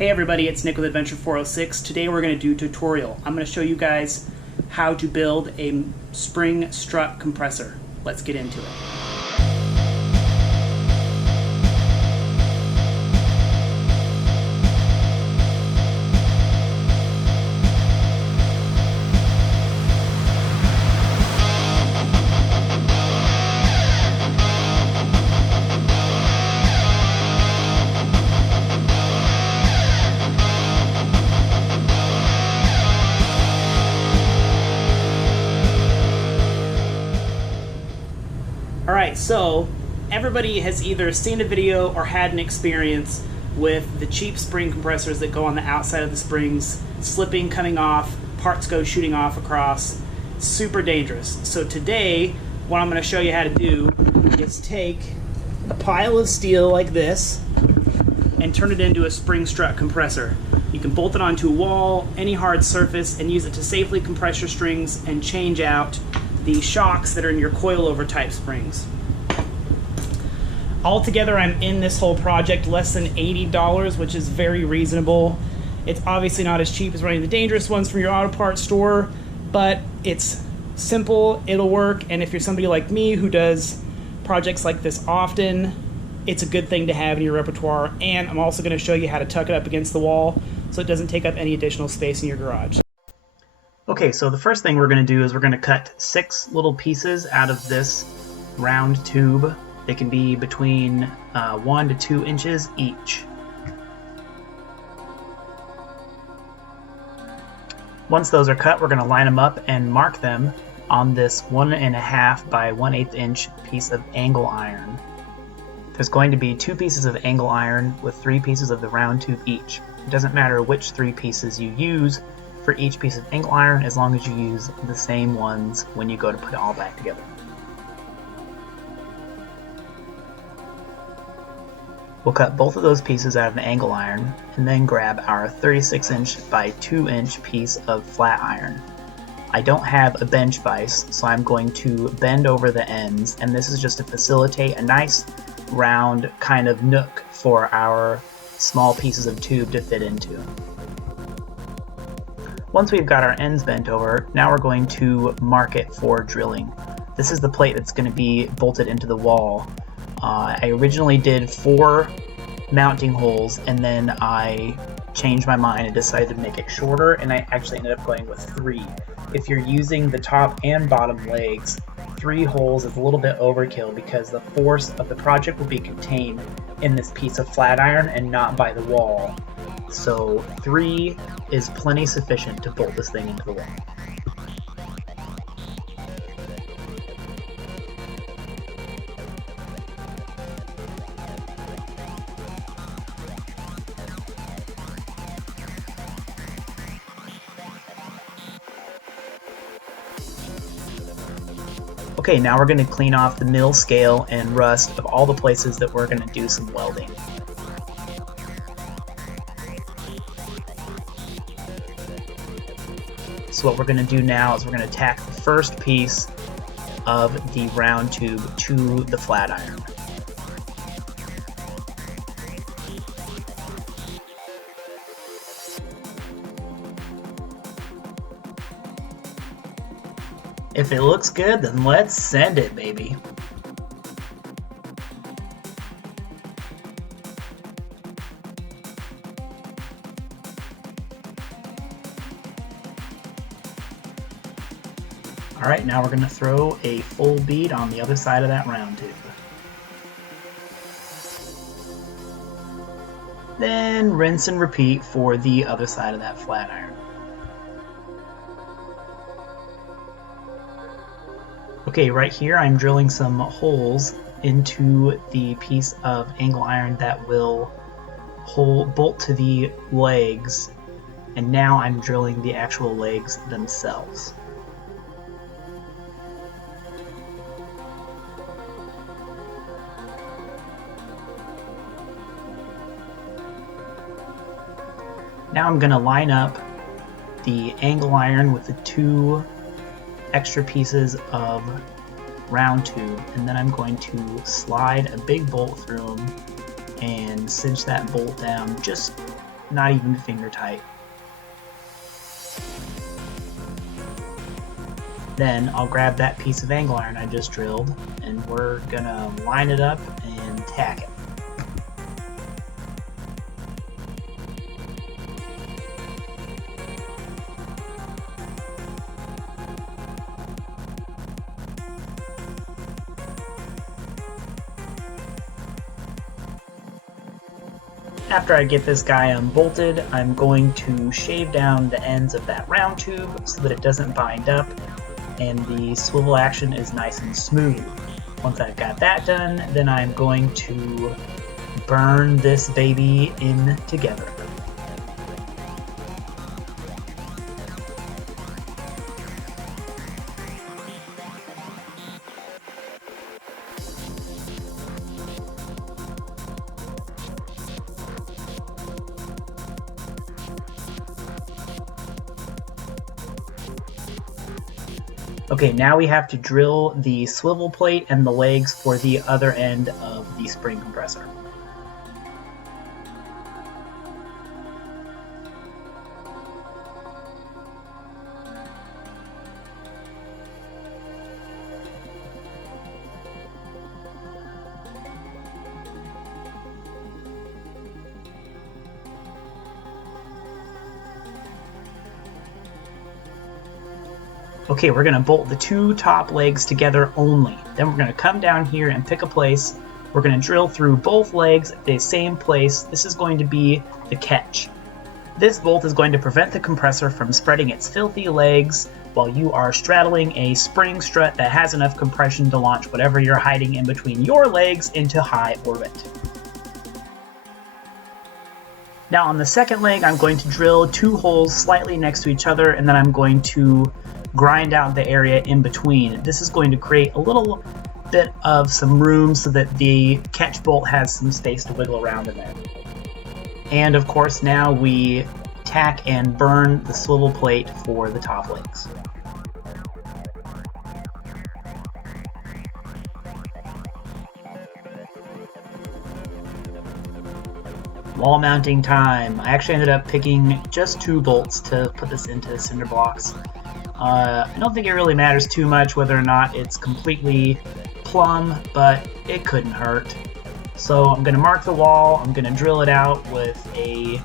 Hey everybody, it's Nick with Adventure 406. Today we're going to do a tutorial. I'm going to show you guys how to build a spring strut compressor. Let's get into it. Alright, so everybody has either seen a video or had an experience with the cheap spring compressors that go on the outside of the springs, slipping, coming off, parts go shooting off across. Super dangerous. So today, what I'm going to show you how to do is take a pile of steel like this and turn it into a spring strut compressor. You can bolt it onto a wall, any hard surface, and use it to safely compress your strings and change out the shocks that are in your coilover type springs. Altogether, I'm in this whole project less than $80, which is very reasonable. It's obviously not as cheap as running the dangerous ones from your auto parts store, but it's simple, it'll work, and if you're somebody like me who does projects like this often, it's a good thing to have in your repertoire. And I'm also going to show you how to tuck it up against the wall so it doesn't take up any additional space in your garage. Okay, so the first thing we're going to do is we're going to cut 6 little pieces out of this round tube. They can be between 1 to 2 inches each. Once those are cut, we're going to line them up and mark them on this 1.5 by 1/8 inch piece of angle iron. There's going to be 2 pieces of angle iron with 3 pieces of the round tube each. It doesn't matter which 3 pieces you use for each piece of angle iron, as long as you use the same ones when you go to put it all back together. We'll cut both of those pieces out of the angle iron and then grab our 36 inch by 2 inch piece of flat iron. I don't have a bench vise, so I'm going to bend over the ends, and this is just to facilitate a nice round kind of nook for our small pieces of tube to fit into. Once we've got our ends bent over, now we're going to mark it for drilling. This is the plate that's going to be bolted into the wall. I originally did 4 mounting holes, and then I changed my mind and decided to make it shorter, and I actually ended up going with 3. If you're using the top and bottom legs, 3 holes is a little bit overkill because the force of the project will be contained in this piece of flat iron and not by the wall. So 3 is plenty sufficient to bolt this thing into the wall. Okay, now we're going to clean off the mill scale and rust of all the places that we're going to do some welding. So what we're going to do now is we're going to tack the first piece of the round tube to the flat iron. If it looks good, then let's send it, baby. Alright, now we're going to throw a full bead on the other side of that round tube. Then rinse and repeat for the other side of that flat iron. Okay, right here I'm drilling some holes into the piece of angle iron that will bolt to the legs, and now I'm drilling the actual legs themselves. Now I'm going to line up the angle iron with the 2 extra pieces of round tube, and then I'm going to slide a big bolt through them and cinch that bolt down just not even finger tight. Then I'll grab that piece of angle iron I just drilled, and we're gonna line it up and tack it. After I get this guy unbolted, I'm going to shave down the ends of that round tube so that it doesn't bind up and the swivel action is nice and smooth. Once I've got that done, then I'm going to burn this baby in together. Okay, now we have to drill the swivel plate and the legs for the other end of the spring compressor. Okay, we're going to bolt the two top legs together only. Then we're going to come down here and pick a place. We're going to drill through both legs at the same place. This is going to be the catch. This bolt is going to prevent the compressor from spreading its filthy legs while you are straddling a spring strut that has enough compression to launch whatever you're hiding in between your legs into high orbit. Now on the second leg, I'm going to drill two holes slightly next to each other, and then I'm going to grind out the area in between. This is going to create a little bit of some room so that the catch bolt has some space to wiggle around in there. And of course now we tack and burn the swivel plate for the top legs. Wall mounting time. I actually ended up picking just 2 bolts to put this into cinder blocks. I don't think it really matters too much whether or not it's completely plumb, but it couldn't hurt. So I'm going to mark the wall, I'm going to drill it out with a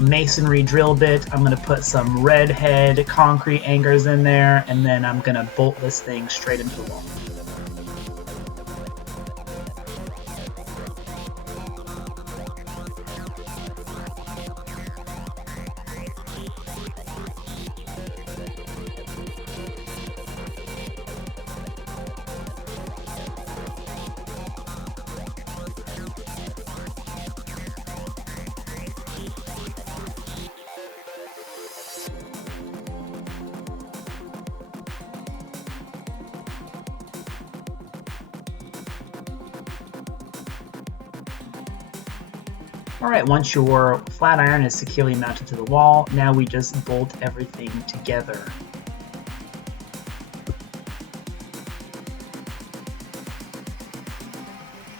masonry drill bit, I'm going to put some red head concrete anchors in there, and then I'm going to bolt this thing straight into the wall. Alright, once your flat iron is securely mounted to the wall, now we just bolt everything together.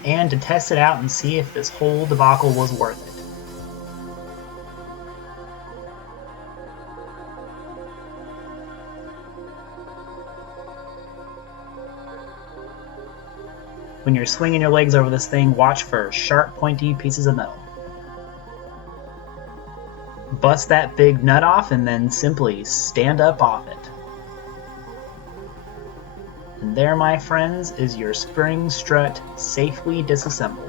And to test it out and see if this whole debacle was worth it. When you're swinging your legs over this thing, watch for sharp, pointy pieces of metal. Bust that big nut off and then simply stand up off it. And there, my friends, is your spring strut safely disassembled.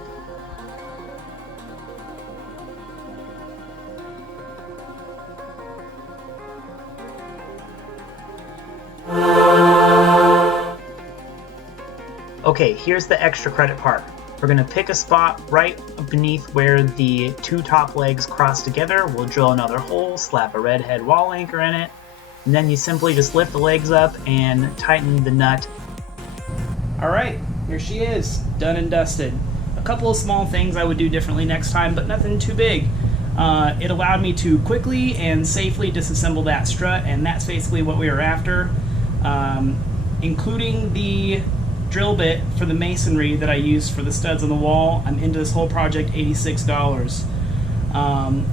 Okay, here's the extra credit part. We're going to pick a spot right beneath where the 2 top legs cross together. We'll drill another hole, slap a red head wall anchor in it, and then you simply just lift the legs up and tighten the nut. Alright, here she is, done and dusted. A couple of small things I would do differently next time, but nothing too big. It allowed me to quickly and safely disassemble that strut, and that's basically what we were after. Including the drill bit for the masonry that I used for the studs on the wall, I'm into this whole project $86.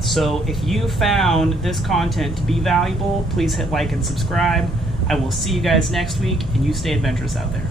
So if you found this content to be valuable, please hit like and subscribe. I will see you guys next week, and you stay adventurous out there.